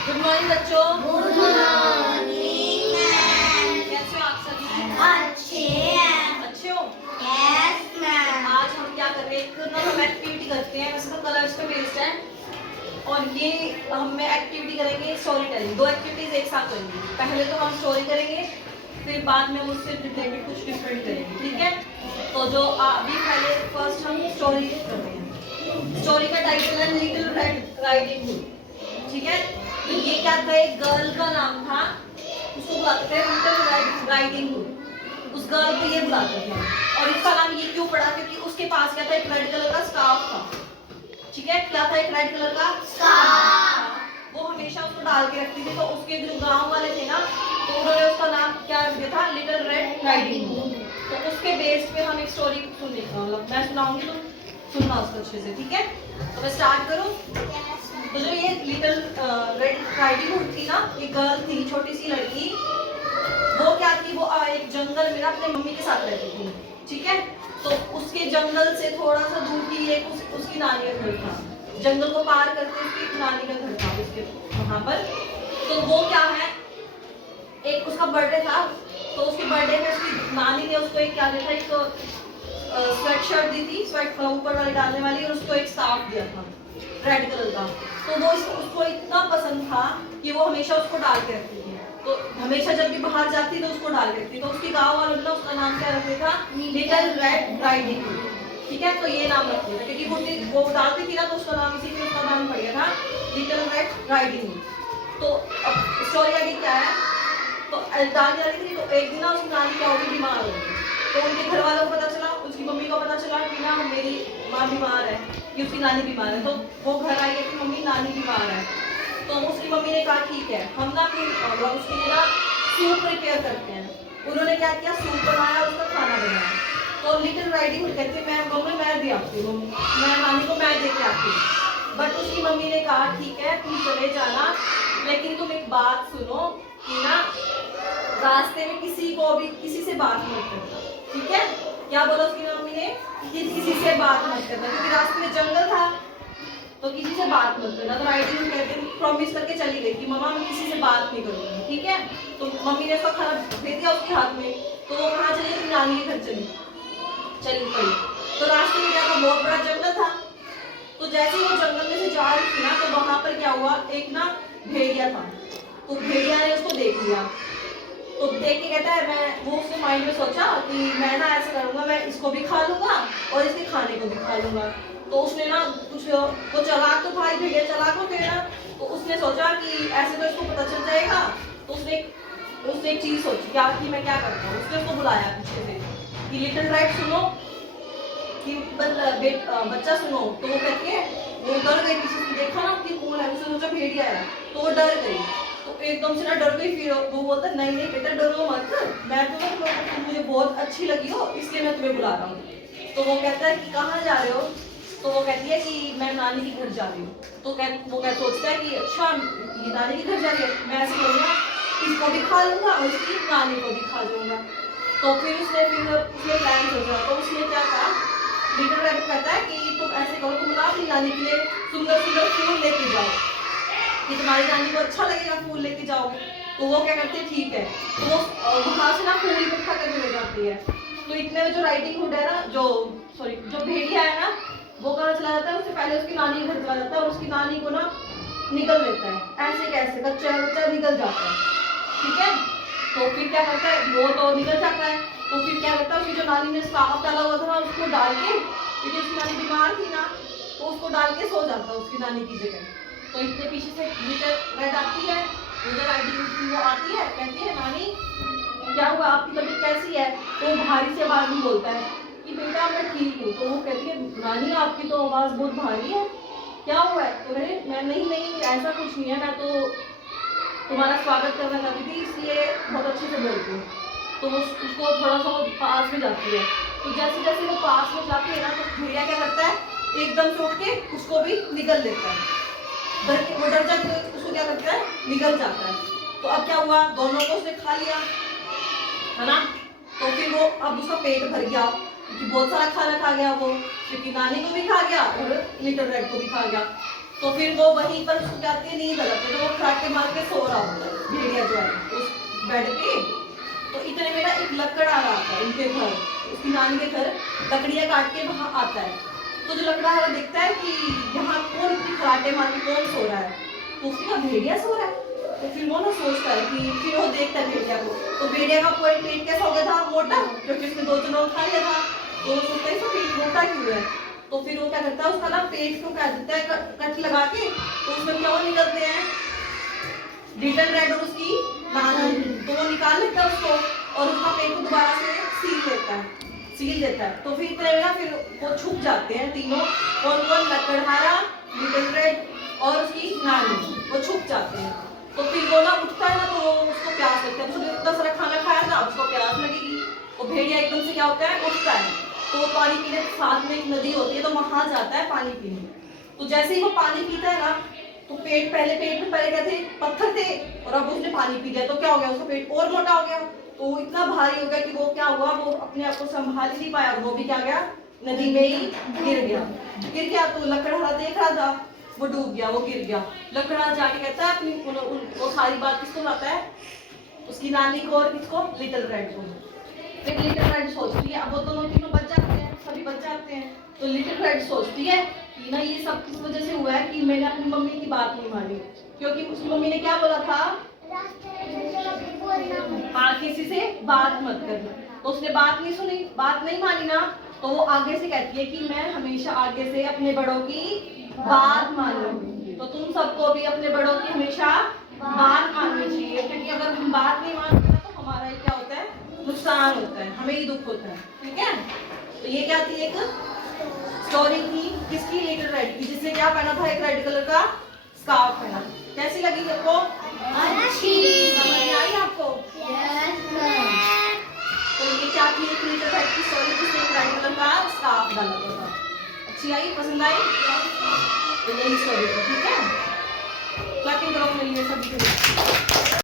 Good morning बच्चों। Good morning ma'am. कैसे हो आप सभी? अच्छे हैं। अच्छे हो? Yes ma'am. आज हम क्या कर रहे हैं, एक ना हम एक्टिविटी करते हैं। वैसे तो कलर्स पे बेस्ड है और ये हम एक्टिविटी करेंगे स्टोरी टेलिंग। दो एक्टिविटीज एक साथ करेंगे। पहले तो हम स्टोरी करेंगे, फिर बाद में हम उससे रिलेटेड कुछ डिफरेंट करेंगे, ठीक है? तो जो अभी पहले फर्स्ट हम स्टोरी कर रहे हैं। स्टोरी का टाइटल है लिटिल रेड राइडिंग हुड, ठीक है? तो ये क्या था, एक गर्ल का नाम था, उसको बुलाते थे लिटिल रेड राइडिंग हुड। उस गर्ल को ये बुलाते थे और इसका नाम ये क्यों पड़ा, क्योंकि उसके पास क्या था, एक रेड कलर का स्कार्फ था, ठीक है? क्या था, एक रेड कलर का स्कार्फ। वो हमेशा उसको डाल के रखती थी। तो उसके जो गांव वाले थे ना, तो उन्होंने उसका नाम क्या रख दिया था, लिटिल रेड राइडिंग हुड। तो उसके बेस पे हम एक स्टोरी सुनेंगे, मतलब मैं सुनाऊंगी, तुम सुनना उसको अच्छे से, ठीक है? तो मैं स्टार्ट करूं। तो जो ये लिटिल रेड राइडिंग हुड थी ना, एक गर्ल थी, छोटी सी लड़की। वो क्या थी, वो एक जंगल में ना अपने मम्मी के साथ रहती थी, ठीक है? तो उसके जंगल से थोड़ा सा दूर ही एक उसकी नानी का घर था। जंगल को पार करके उसकी नानी का घर था उसके वहां पर। तो वो क्या है, एक उसका बर्थडे था। तो उसके बर्थडे में उसकी नानी ने उसको एक क्या दिया था, एक स्वेट शर्ट दी थी, स्वेट ऊपर वाली डालने वाली, और उसको एक स्कार्फ दिया था रेड कलर का। तो वो उसको इतना पसंद था कि वो हमेशा उसको डाल के रखती थी। तो हमेशा जब भी बाहर जाती तो उसको डाल के रखती। तो उसके गांव वालों ने उसका नाम क्या रखा था, लिटिल रेड राइडिंग हुड, ठीक है? तो ये नाम रख दिया क्योंकि वो डालती थी ना, तो उसका नाम इसी उसका नाम पड़ गया था लिटिल रेड राइडिंग हुड। तो अब स्टोरी आगे क्या है, तो डालने वाली थी। तो एक दिन ना उसकी नानी क्या होगी, बीमार हो गई। तो उनके घर वालों को पता चला, उसकी मम्मी को पता चला कि ना मेरी माँ बीमार है, कि उसकी नानी बीमार है। तो वो घर आई है कि मम्मी नानी बीमार है। तो उसकी मम्मी ने कहा ठीक है, हम ना फिर उसके लिए ना सूप प्रिपेयर करते हैं। उन्होंने क्या किया, सूप बनाया, उसका खाना बनाया। तो लिटिल राइडिंग हुड कहती है मैं मम्मी मैं दे आती हूँ, मैं नानी को मैं दे के आती हूँ। बट उसकी मम्मी ने कहा ठीक है तुम चले जाना, लेकिन तुम एक बात सुनो कि ना रास्ते में किसी को भी किसी से बात मत करना, ठीक है? क्या बोला उसकी मम्मी ने कि किसी से बात मत करना, क्योंकि रास्ते में जंगल था, तो किसी से बात मत करना। तो राइडिंग कहते प्रॉमिस करके चली गई कि मम्मा मैं किसी से बात नहीं करूंगी, ठीक है? तो मम्मी ने उसका खाना दे दिया उसके हाथ में। तो वो कहाँ चली गई, नानी के घर चली चली गई। तो रास्ते में क्या था, बहुत बड़ा जंगल था। तो जैसे ही वो जंगल में से जा रही थी ना, तो वहां पर क्या हुआ, एक ना भेड़िया था। तो भेड़िया ने उसको देख लिया। तो देख के कहता है वो उसने माइंड में सोचा कि मैं ना ऐसा करूंगा, मैं इसको भी खा लूंगा और इसके खाने को भी खा लूंगा। तो उसने ना कुछ, वो चालाक तो भाई भेड़िया चालाक हो गया ना। तो उसने सोचा कि ऐसे तो इसको पता चल जाएगा। तो उसने एक चीज सोची क्या, कि मैं क्या करता हूँ। उसने उसको बुलाया पीछे से कि लिटिल राइट सुनो, कि बच्चा सुनो। तो वो कहती है, वो डर गई, पीछे से देखा ना कि कौन है, उसने सोचा भेड़िया है, तो वो डर गई। तो एकदम से ना डर गई। फिर वो बोलता नहीं नहीं बेटा डरो मत, मैं तो ना तुम मुझे बहुत अच्छी लगी हो, इसलिए मैं तुम्हें बुला रहा हूँ। तो वो कहता है कि कहाँ जा रहे हो? तो वो कहती है कि मैं नानी के घर जा रही हूँ। तो वो सोचता है कि अच्छा ये नानी के घर जा रही है, मैं ऐसे करूँगा इसको भी खा लूंगा और इसकी नानी को भी खा लूंगा। तो फिर उसने प्लान सोचा। तो उसने क्या कहा, लिटिल रैबिट कहता है कि तुम ऐसे करो, तुम ना अपनी नानी के लिए सुंदर सुंदर फूल लेके जाओ, कि तुम्हारी नानी को अच्छा लगेगा फूल लेके जाओगे। तो वो क्या करते हैं, ठीक है। तो वो वहां से ना फूल इकट्ठा करके ले जाती है। तो इतने में जो राइडिंग हुड है ना, जो भेड़िया है ना, वो कहाँ चला जाता है, उससे पहले उसकी नानी के घर चला जाता है और उसकी नानी को ना निकल लेता है। ऐसे कैसे बच्चा बच्चा निकल जाता है, ठीक है? तो फिर क्या करता है, वो तो निकल जाता है। तो फिर क्या करता है, उसकी जो नानी ने स्कार्फ डाला हुआ था ना, उसको डाल के, क्योंकि उसकी नानी बीमार थी ना, तो उसको डाल के सो जाता है उसकी नानी की जगह। तो इतने पीछे से लिटिल रेड आती है, उधर राइडिंग वो आती है, कहती है नानी क्या हुआ, आपकी तबीयत कैसी है? तो वो भारी से आवाज में बोलता है कि बेटा मैं ठीक हूँ। तो वो कहती है नानी आपकी तो आवाज बहुत भारी है, क्या हुआ है? तो कहे मैं नहीं नहीं ऐसा कुछ नहीं है, मैं तो तुम्हारा स्वागत करना चाहती थी, इसलिए बहुत अच्छे से बोलती हूँ। तो वो उसको थोड़ा सा वो पास में जाती है। तो जैसे जैसे वो पास में जाती है ना, तो भेड़िया क्या करता है, एकदम से उठ के उसको भी निगल लेता है। वो डर जाके उसको क्या करता है, निगल जाता है। तो अब क्या हुआ, दोनों को उसने खा लिया, है ना? तो फिर वो अब उसका पेट भर गया, क्योंकि बहुत सारा खाना खा गया वो, क्योंकि नानी को भी खा गया और लिटिल रेड को भी खा गया। तो फिर वो वहीं पर उसको क्या आती है, नींद आ जाती है, तो वो खराटे मार के सो रहा होता है भेड़िया जो है उस बेड पे। तो इतने में ना एक लकड़ आ रहा था उनके घर, उसकी नानी के घर, लकड़ियाँ काट के वहाँ आता है। तो जो लकड़हारा देखता है कि यहाँ कौन इतनी खराटे मार के कौन सो रहा है, तो उसके बाद भेड़िया सो रहा है। तो फिर वो ना सोचता है कि, फिर वो देखता है भेड़िया को, तो भेड़िया का पूरा पेट कैसा हो गया था, मोटा, क्योंकि उसने 2 जनों खा लिया था। तो वो सोचता है इसका पेट मोटा क्यों है। तो फिर वो क्या करता है, उसका ना पेट को क्या देता है कट लगा के, तो उसमें क्या वो निकलते हैं लिटिल रेड और उसकी नानी। तो वो निकाल लेता है उसको और उसका पेट को दोबारा से सील देता है। तो फिर इतने में ना फिर वो छुप जाते हैं तीनों, कौन कौन, लकड़हारा, लिटिल रेड और उसकी नानी, वो छुप जाते हैं। तो फिर वो ना उठता है ना, तो वो उसको प्यास लगता है, उसने इतना सारा खाना खाया था, उसको प्यास लगेगी। वो भेड़िया एकदम से क्या होता है, उठता है, तो वो पानी पीने, साथ में एक नदी होती है, तो वहां जाता है पानी पीने। तो जैसे ही वो पानी पीता है ना, तो पेट में पहले क्या थे, पत्थर थे, और अब उसने पानी पी लिया, तो क्या हो गया, उसका पेट और मोटा हो गया। तो वो इतना भारी हो गया कि वो क्या हुआ, वो अपने आप को संभाल ही नहीं पाया, वो भी क्या गया, नदी में ही गिर गया। तो लकड़हारा देख रहा था, वो डूब गया, वो गिर गया। लकड़हारा जाके कहता है अपनी वो सारी बात किसको बताता है, उसकी नानी को और किसको, लिटिल रेड को। फिर लिटिल रेड सोचती है, अब वो दोनों तीनों बच जाते हैं, सभी बच जाते हैं। तो लिटिल रेड सोचती है कि ना ये सब किस वजह से हुआ है कि मैंने अपनी मम्मी की बात नहीं मानी, क्योंकि उसकी मम्मी ने क्या बोला था, हाँ किसी से बात मत करना। तो उसने बात नहीं सुनी, बात नहीं मानी ना, तो वो आगे से कहती है कि मैं हमेशा आगे से अपने बड़ों की बात मानूंगी। तो तुम सबको भी अपने बड़ों की हमेशा बात माननी चाहिए, क्योंकि अगर हम बात नहीं मानते ना, तो हमारा ही क्या होता है, नुकसान होता है, हमें ही दुख होता है। ठीक है, तो ये क्या थी, एक स्टोरी थी किसकी, लिटिल रेड की, जिसने क्या पहना था, एक रेड कलर का स्कार्फ पहना। कैसी लगी आपको, अच्छी। समझ में आई आपको? Yes, ma'am. तो ये क्या थी, एक लिटिल रेड की स्टोरी, जिसने एक रेड कलर का स्कार्फ डाला हुआ था। अच्छी आई, पसंद आई? तो यही स्टोरी थी। ठीक है, क्लैपिंग करो मेरे लिए सभी के लिए।